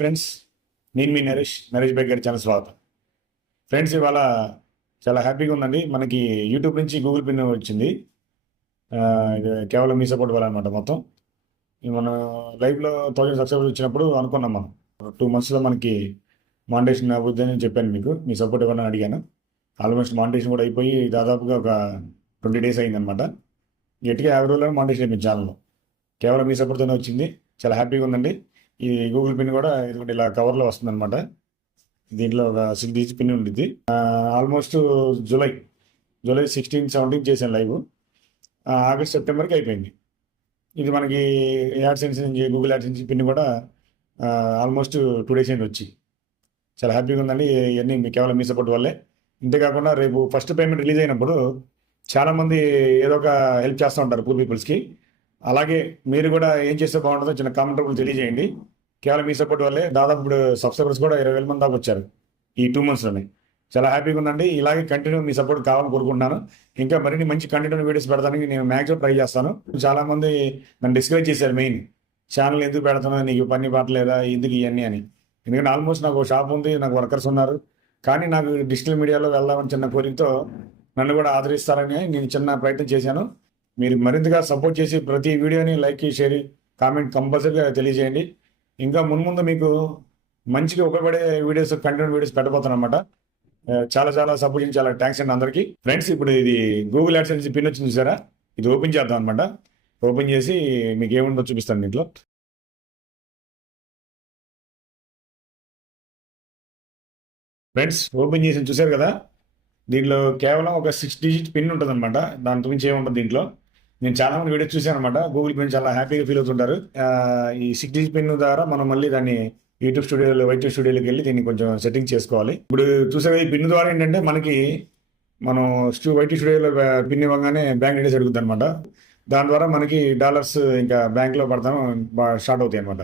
Friends, నేను మీ నరేష్ బేగ్ గారి channel స్వాగతం. ఫ్రెండ్స్, ఇవాళ చాలా హ్యాపీగా ఉందండి. మనకి యూట్యూబ్ నుంచి గూగుల్ పిన్ వచ్చింది. ఇది కేవలం మీ సపోర్ట్ వల్ల అనమాట. మొత్తం మనం లైవ్లో 1000 సబ్స్క్రైబర్స్ వచ్చినప్పుడు అనుకున్నాం, మనం 2 monthsలో మనకి మానిటేషన్ అవుద్ది అని చెప్పాను మీకు. మీ సపోర్ట్ ఇవ్వాలని అడిగాను. ఆల్మోస్ట్ మానిటేషన్ కూడా అయిపోయి దాదాపుగా ఒక 20 days అయిందనమాట. గట్టిగా 50 రోజుల్లో మానిటేషన్ అయిపోయింది ఛానల్లో. కేవలం మీ సపోర్ట్తోనే వచ్చింది. చాలా హ్యాపీగా ఉందండి. ఈ గూగుల్ పిన్ కూడా ఇది ఇలా కవర్లో వస్తుంది అనమాట. దీంట్లో ఒక 6 digit పిన్ ఉండిద్ది. ఆల్మోస్ట్ జూలై 16, 17 చేశాను లైవ్. ఆగస్ట్, సెప్టెంబర్కి అయిపోయింది. ఇది మనకి యాడ్సెన్స్ నుంచి గూగుల్ యాడ్సెన్స్ పిన్ కూడా ఆల్మోస్ట్ 2 days అయింది వచ్చి. చాలా హ్యాపీగా ఉందండి. ఇవన్నీ కేవలం మీ సపోర్ట్ వల్లే. ఇంతేకాకుండా రేపు ఫస్ట్ పేమెంట్ రిలీజ్ అయినప్పుడు చాలామంది ఏదో ఒక హెల్ప్ చేస్తూ ఉంటారు పూర్ పీపుల్స్కి. అలాగే మీరు కూడా ఏం చేస్తే బాగుంటుందో చిన్న కామెంట్ రూపంలో తెలియజేయండి. కేవలం మీ సపోర్ట్ వల్లే దాదాపు ఇప్పుడు సబ్స్క్రైబర్స్ కూడా 20,000 మంది దాకా వచ్చారు ఈ 2 monthsలోనే. చాలా హ్యాపీగా ఉందండి. ఇలాగే కంటిన్యూ మీ సపోర్ట్ కావాలని కోరుకుంటున్నాను. ఇంకా మరిన్ని మంచి కంటెంట్ వీడియోస్ పెడతానికి నేను మ్యాక్సిమం ట్రై చేస్తాను. చాలామంది నన్ను డిస్కరేజ్ చేశారు, మెయిన్ ఛానల్ ఎందుకు పెడుతున్నావు, నీకు పని పట్టలేదా, ఎందుకు ఇవన్నీ అని. ఎందుకంటే ఆల్మోస్ట్ నాకు షాప్ ఉంది, నాకు వర్కర్స్ ఉన్నారు. కానీ నాకు డిజిటల్ మీడియాలో వెళ్దామని చిన్న కోరికతో నన్ను కూడా ఆదరిస్తారని నేను చిన్న ప్రయత్నం చేశాను. మీరు మరింతగా సపోర్ట్ చేసి ప్రతి వీడియోని లైక్, షేర్, కామెంట్ కంపల్సరీగా తెలియజేయండి. ఇంకా మున్ముందు మీకు మంచిగా ఉపయోగపడే వీడియోస్, కంటెంట్ వీడియోస్ పెట్టబోతున్నాను అనమాట. చాలా చాలా సపోర్ట్ చేసి చాలా థ్యాంక్స్ అండి అందరికీ. ఫ్రెండ్స్, ఇప్పుడు ఇది గూగుల్ యాడ్సెన్స్ పిన్ వచ్చింది చూసారా, ఇది ఓపెన్ చేద్దాం అనమాట. ఓపెన్ చేసి మీకు ఏముందో చూపిస్తాను దీంట్లో. ఫ్రెండ్స్, ఓపెన్ చేసి చూసారు కదా, దీంట్లో కేవలం ఒక 6 digit పిన్ ఉంటుంది అనమాట. దాని గురించి ఏముంటుంది దీంట్లో. నేను చాలా మంది వీడియోస్ చూశాను అనమాట. గూగుల్ పిన్ చాలా హ్యాపీగా ఫీల్ అవుతుంటారు. ఈ 6 digit పిన్ ద్వారా మనం మళ్ళీ దాన్ని యూట్యూబ్ స్టూడియోలో, వైట్ స్టూడియోలోకి వెళ్ళి దీన్ని కొంచెం సెట్టింగ్ చేసుకోవాలి. ఇప్పుడు చూసారు, ఈ పిన్ ద్వారా ఏంటంటే మనకి మనం వైట్ స్టూడియోలో పిన్ ఇవ్వగానే బ్యాంక్ డీటెయిల్స్ అడుగుతుంది అనమాట. దాని ద్వారా మనకి డాలర్స్ ఇంకా బ్యాంక్లో పడతాం స్టార్ట్ అవుతాయి అనమాట.